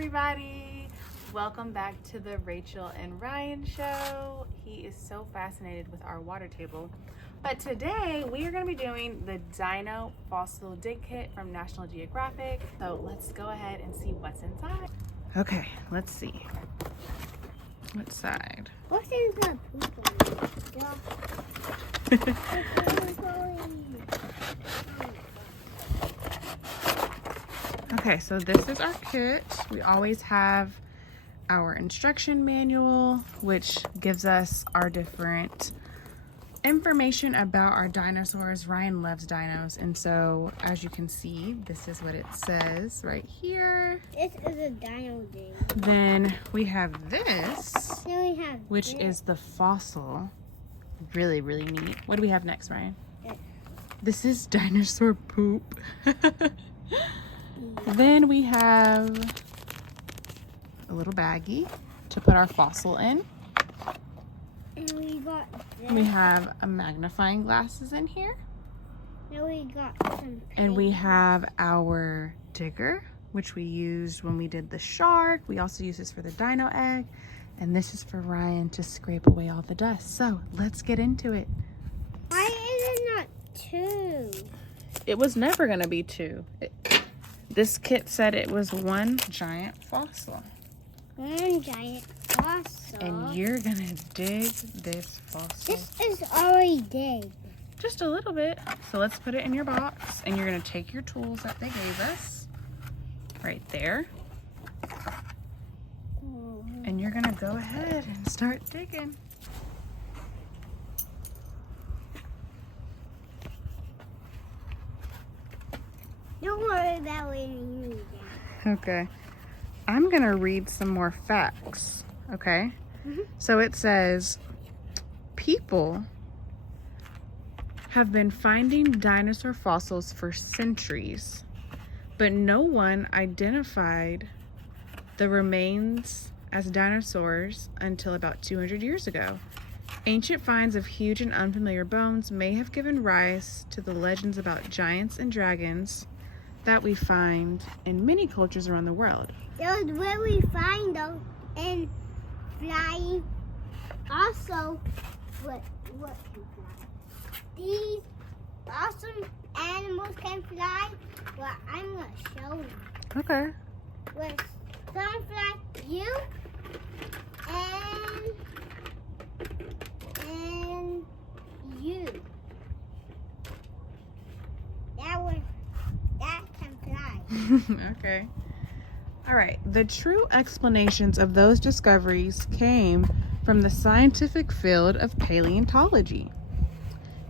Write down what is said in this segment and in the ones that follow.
everybody. Welcome back to the Rachel and Ryan show. He is so fascinated with our water table. But today we are going to be doing the Dino fossil dig kit from National Geographic. So let's go ahead and see what's inside. Okay, let's see. What side? What's in the Okay, so this is our kit. We always have our instruction manual, which gives us our different information about our dinosaurs. Ryan loves dinos, and so as you can see, this is what it says right here. This is a dino dig. Then we have this, Then we have which this. is the fossil. Really, really neat. What do we have next, Ryan? This. This is dinosaur poop. Then we have a little baggie to put our fossil in. And we got this. We have a magnifying glasses in here. Then we got some And we paper. have our digger, which we used when we did the shark. We also use this for the dino egg. And this is for Ryan to scrape away all the dust. So let's get into it. Why is it not two? It was never gonna be two. This kit said it was one giant fossil. One giant fossil. And you're gonna dig this fossil. This is already dig. Just a little bit. So let's put it in your box, and you're gonna take your tools that they gave us right there, and you're gonna go ahead and start digging. Don't worry about when you use that. Okay. I'm gonna read some more facts, okay? Mhm. So it says, people have been finding dinosaur fossils for centuries, but no one identified the remains as dinosaurs until about 200 years ago. Ancient finds of huge and unfamiliar bones may have given rise to the legends about giants and dragons that we find in many cultures around the world. That was where we find them and flying. Also, what can fly? These awesome animals can fly. Well, I'm gonna show you. Okay. With some fly you and you. That can fly. Okay. All right. The true explanations of those discoveries came from the scientific field of paleontology.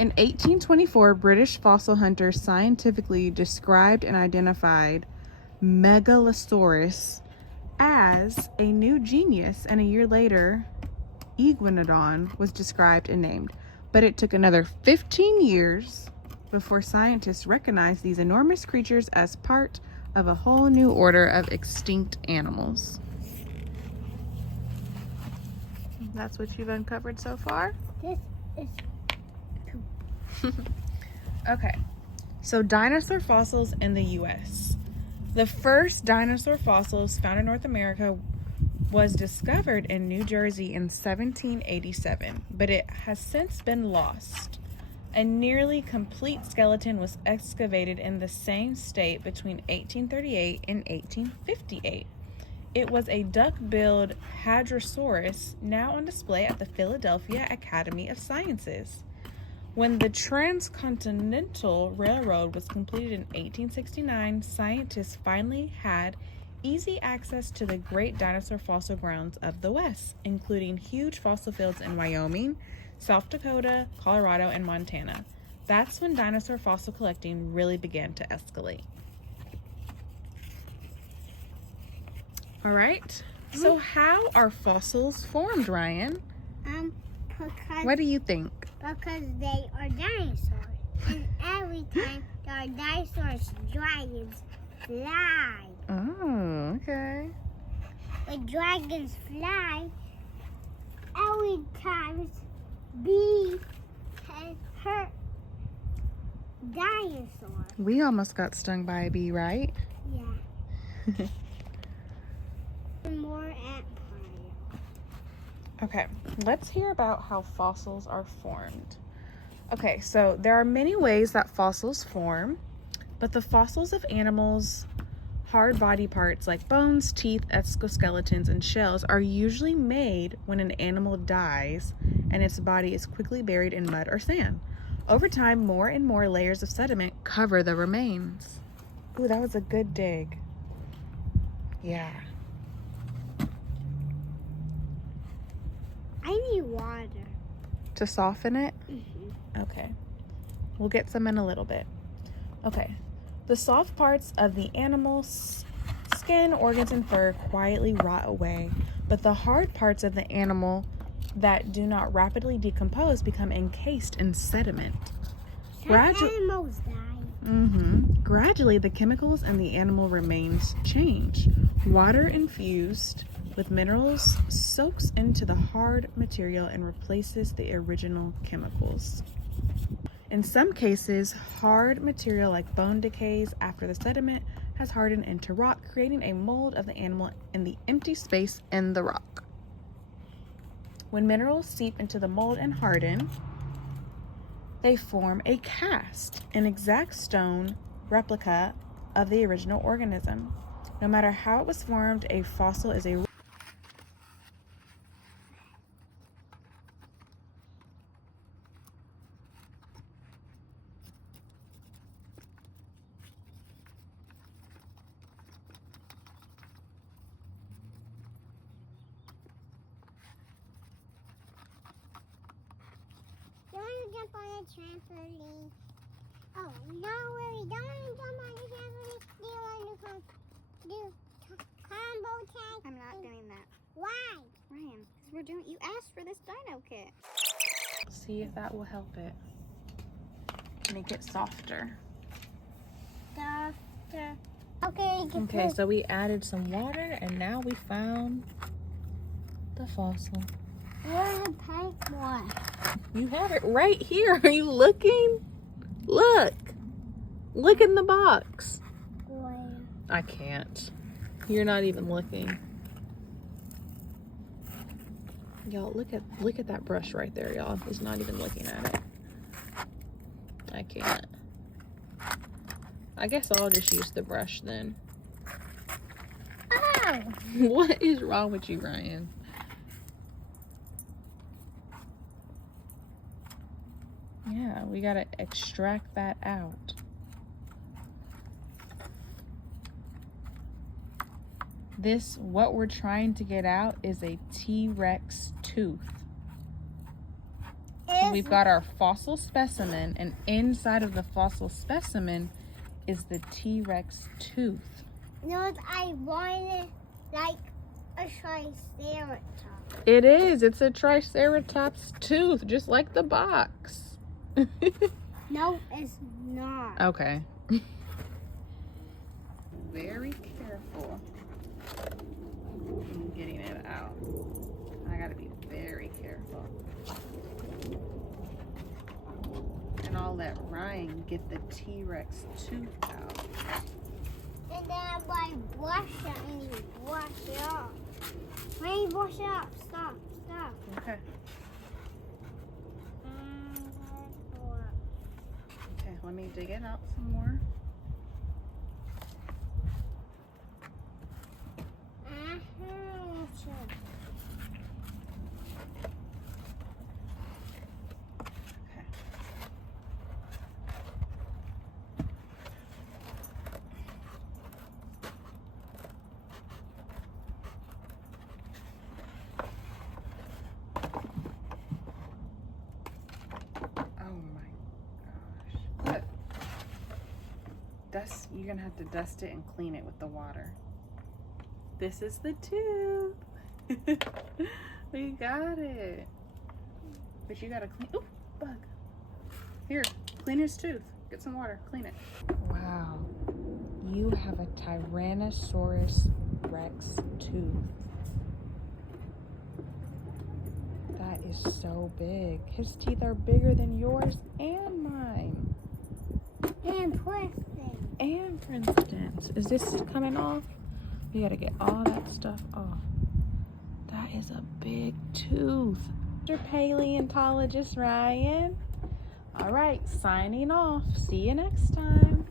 In 1824, British fossil hunters scientifically described and identified Megalosaurus as a new genus, and a year later, Iguanodon was described and named. But it took another 15 years before scientists recognized these enormous creatures as part of a whole new order of extinct animals. That's what you've uncovered so far? This is Okay, so dinosaur fossils in the U.S. The first dinosaur fossils found in North America was discovered in New Jersey in 1787, but it has since been lost. A nearly complete skeleton was excavated in the same state between 1838 and 1858. It was a duck-billed Hadrosaurus, now on display at the Philadelphia Academy of Sciences. When the Transcontinental Railroad was completed in 1869, scientists finally had easy access to the great dinosaur fossil grounds of the West, including huge fossil fields in Wyoming, South Dakota, Colorado, and Montana. That's when dinosaur fossil collecting really began to escalate. All right, so how are fossils formed, Ryan? because What do you think? Because they are dinosaurs. And every time there are dinosaurs, dragons fly. Oh, okay. When dragons fly, every time bees can hurt dinosaurs. We almost got stung by a bee, right? Yeah. More empire. Okay, let's hear about how fossils are formed. Okay, so there are many ways that fossils form, but the fossils of animals' hard body parts like bones, teeth, exoskeletons, and shells are usually made when an animal dies and its body is quickly buried in mud or sand. Over time, more and more layers of sediment cover the remains. Ooh, that was a good dig. Yeah. I need water. To soften it? Mm-hmm. Okay. We'll get some in a little bit. Okay. The soft parts of the animal's skin, organs, and fur quietly rot away, but the hard parts of the animal that do not rapidly decompose become encased in sediment. Some animals die. Gradually, the chemicals in the animal remains change. Water infused with minerals soaks into the hard material and replaces the original chemicals. In some cases, hard material like bone decays after the sediment has hardened into rock, creating a mold of the animal in the empty space in the rock. When minerals seep into the mold and harden, they form a cast, an exact stone replica of the original organism. No matter how it was formed, a fossil is a Jump on a trampoline. Oh, no worry. Don't want to jump on the trampoline. Do you want to do combo tag? I'm not doing that. Why? Ryan, because you asked for this dino kit. See if that will help it. Make it softer. Softer. Okay. Okay, so we added some water and now we found the fossil. Where's the pink one? You have it right here. Are you looking? Look. Look in the box. Where? I can't. You're not even looking. Y'all, look at that brush right there, y'all. He's not even looking at it. I can't. I guess I'll just use the brush then. Oh! What is wrong with you, Ryan? Yeah, we gotta extract that out. What we're trying to get out is a T-Rex tooth. So we've got our fossil specimen, and inside of the fossil specimen is the T-Rex tooth. No, I wanted like a triceratops. It is. It's a Triceratops tooth, just like the box. No, it's not. Okay. Very careful in getting it out. I gotta be very careful. And I'll let Ryan get the T-Rex tooth out. And then I'm like, wash it and you wash it off. Wait, wash it off. Stop. Okay. Okay, let me dig it out some more. You're gonna have to dust it and clean it with the water. This is the tooth. We got it. But you gotta clean. Ooh, bug. Here, clean his tooth. Get some water, clean it. Wow. You have a Tyrannosaurus Rex tooth. That is so big. His teeth are bigger than yours and mine. And Princeton. And Princeton's. Is this coming off? We gotta get all that stuff off. That is a big tooth. Mr. Paleontologist Ryan. All right, signing off. See you next time.